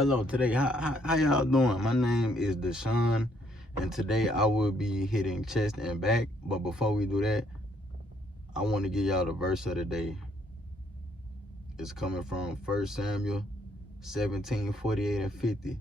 Hello, today, how y'all doing? My name is Deshaun, and today I will be hitting chest and back. But before we do that, I want to give y'all the verse of the day. It's coming from 1 Samuel 17:48 and 50.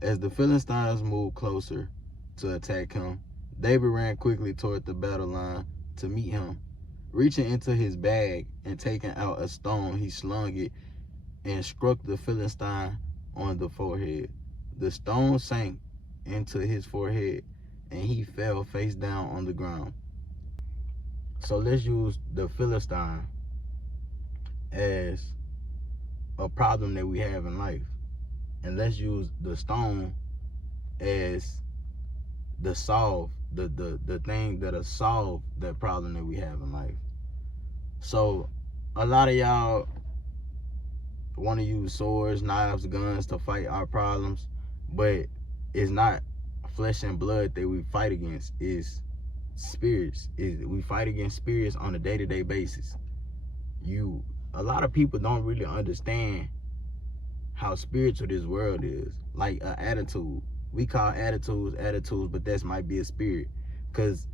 As the Philistines moved closer to attack him, David ran quickly toward the battle line to meet him. Reaching into his bag and taking out a stone, he slung it and struck the Philistine on the forehead. The stone sank into his forehead and he fell face down on the ground. So let's use the Philistine as a problem that we have in life. And let's use the stone as the thing that'll solve that problem that we have in life. So a lot of y'all want to use swords, knives, guns to fight our problems, but it's not flesh and blood that we fight against. It's spirits. We fight against spirits on a day-to-day basis. A lot of people don't really understand how spiritual this world is. Like an attitude. We call attitudes, but that might be a spirit. Because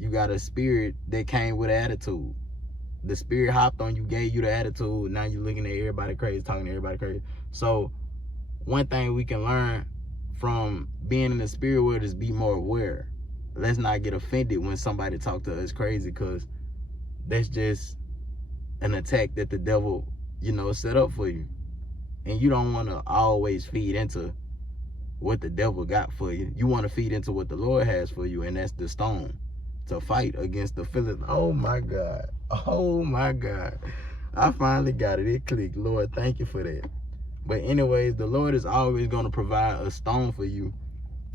you got a spirit that came with attitude. The spirit hopped on you, gave you the attitude. Now you're looking at everybody crazy, talking to everybody crazy. So one thing we can learn from being in the spirit world is be more aware. Let's not get offended when somebody talk to us crazy, because that's just an attack that the devil, set up for you. And you don't want to always feed into what the devil got for you. You want to feed into what the Lord has for you, and that's the stone to fight against the Philistines. Oh my God. Oh my God. I finally got it. It clicked. Lord, thank you for that. But anyways, the Lord is always going to provide a stone for you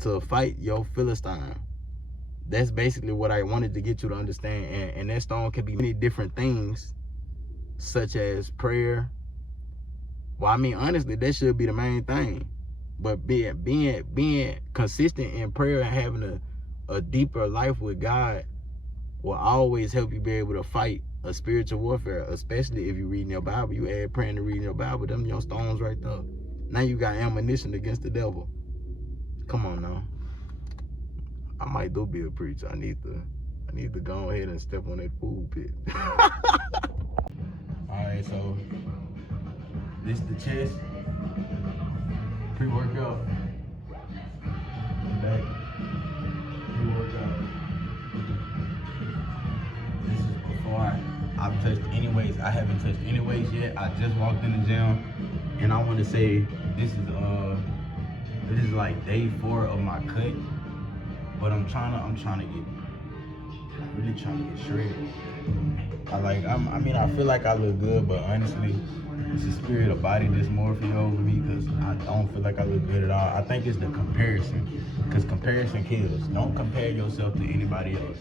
to fight your Philistine. That's basically what I wanted to get you to understand. And that stone can be many different things, such as prayer. Well, I mean, honestly, that should be the main thing. But being consistent in prayer and having a deeper life with God will always help you be able to fight a spiritual warfare, especially if you're reading your Bible. You add praying to reading your Bible, them your stones right there. Now you got ammunition against the devil. Come on now. I might be a preacher. I need to go ahead and step on that pool pit. Alright, so this is the chest. Pre-workout. Back. Pre-workout. This is before I've touched any weights. I haven't touched any weights yet. I just walked in the gym, and I want to say this is like day 4 of my cut. But I'm trying to get shredded. I feel like I look good, but honestly, it's a spirit of body dysmorphia over me, because I don't feel like I look good at all. I think it's the comparison, because comparison kills. Don't compare yourself to anybody else.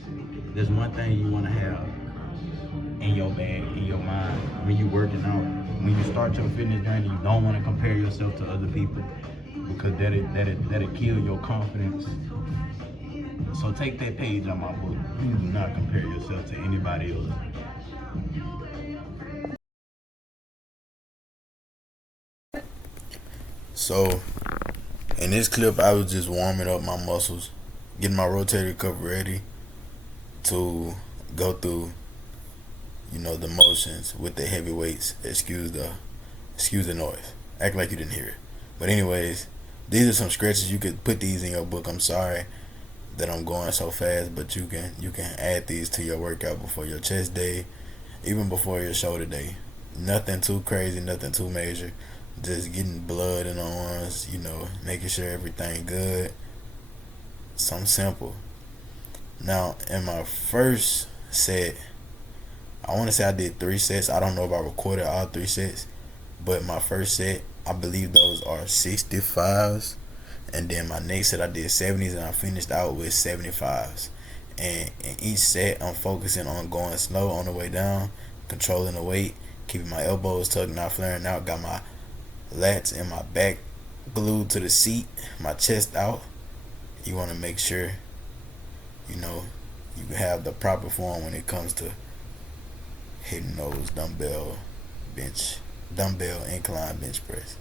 There's one thing you want to have in your bag, in your mind, when you're working out. When you start your fitness journey, you don't want to compare yourself to other people, because that'll kill your confidence. So take that page on my book. Please do not compare yourself to anybody else. So in this clip, I was just warming up my muscles, getting my rotator cuff ready to go through, the motions with the heavy weights. Excuse the noise. Act like you didn't hear it. But anyways, these are some stretches. You could put these in your book. I'm sorry that I'm going so fast, but you can add these to your workout before your chest day, even before your shoulder day. Nothing too crazy, nothing too major. Just getting blood in the arms, making sure everything good. Something simple. Now, in my first set, I want to say I did 3 sets. I don't know if I recorded all 3 sets, but my first set, I believe those are 65s. And then my next set, I did 70s, and I finished out with 75s. And in each set, I'm focusing on going slow on the way down, controlling the weight, keeping my elbows tucked, not flaring out, got my lats and my back glued to the seat, my chest out. You want to make sure, you have the proper form when it comes to hitting those dumbbell bench dumbbell incline bench press.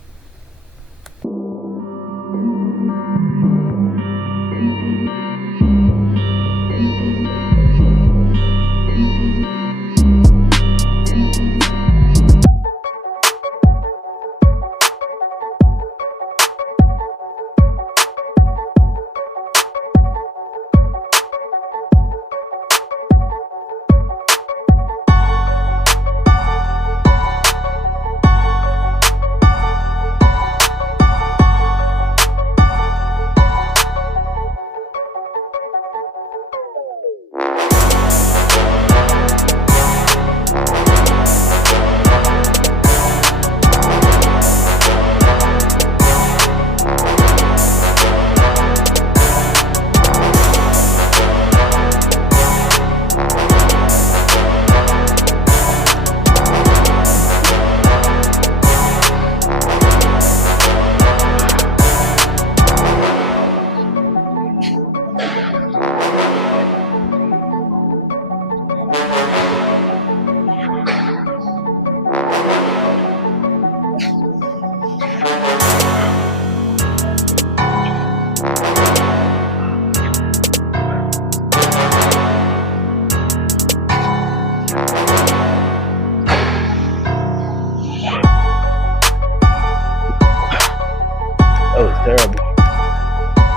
That was terrible.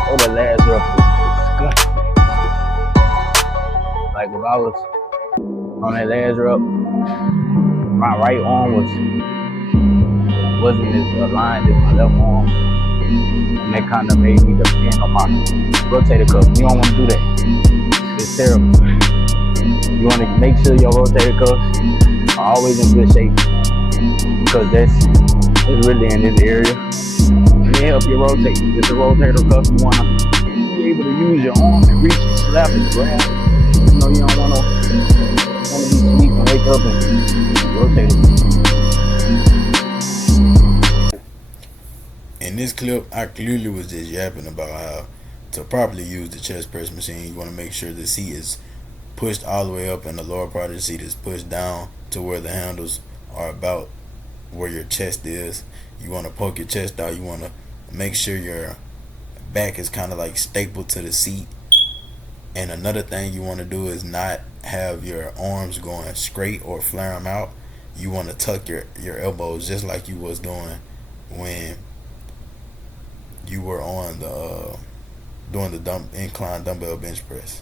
Oh, the last rep was disgusting. Like if I was on that last rep, my right arm wasn't as aligned as my left arm, and that kind of made me depend on my rotator cuff. You don't want to do that. It's terrible. You want to make sure your rotator cuffs are always in good shape, because it's really in this area. And it helps you rotate. It's a rotator cuff. You want to be able to use your arm and reach and slap and grab. You know, you don't want to be asleep and wake up and rotate it. In this clip, I clearly was just yapping about how to properly use the chest press machine. You want to make sure the seat is pushed all the way up and the lower part of the seat is pushed down to where the handles are about where your chest is. You want to poke your chest out. You want to make sure your back is kind of like stapled to the seat. And another thing you want to do is not have your arms going straight or flare them out. You want to tuck your elbows just like you was doing when you were on the doing the incline dumbbell bench press.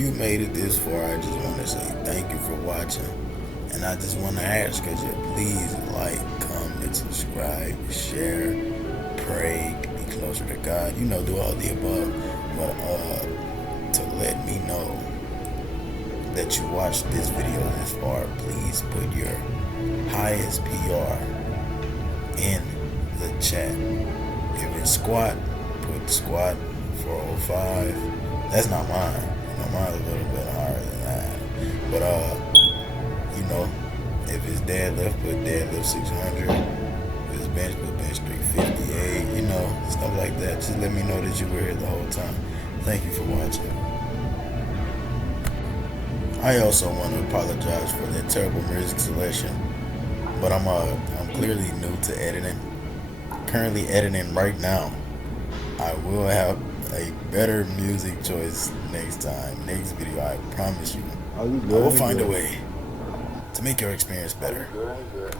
you made it this far, I just want to say thank you for watching. And I just want to ask, could you please like, comment, subscribe, share, pray, be closer to God, you know, do all the above. But to let me know that you watched this video this far, please put your highest PR in the chat. If it's squat, put squat 405. That's not mine. You know, mine's a little bit higher than that. But you know, if it's deadlift, put deadlift 600. If it's bench, put bench 358. You know, stuff like that. Just let me know that you were here the whole time. Thank you for watching. I also want to apologize for that terrible music selection, but I'm clearly new to editing. Currently editing right now. I will have a better music choice next time, next video. I promise you. Oh, you I good? will find a way to make your experience better. Good.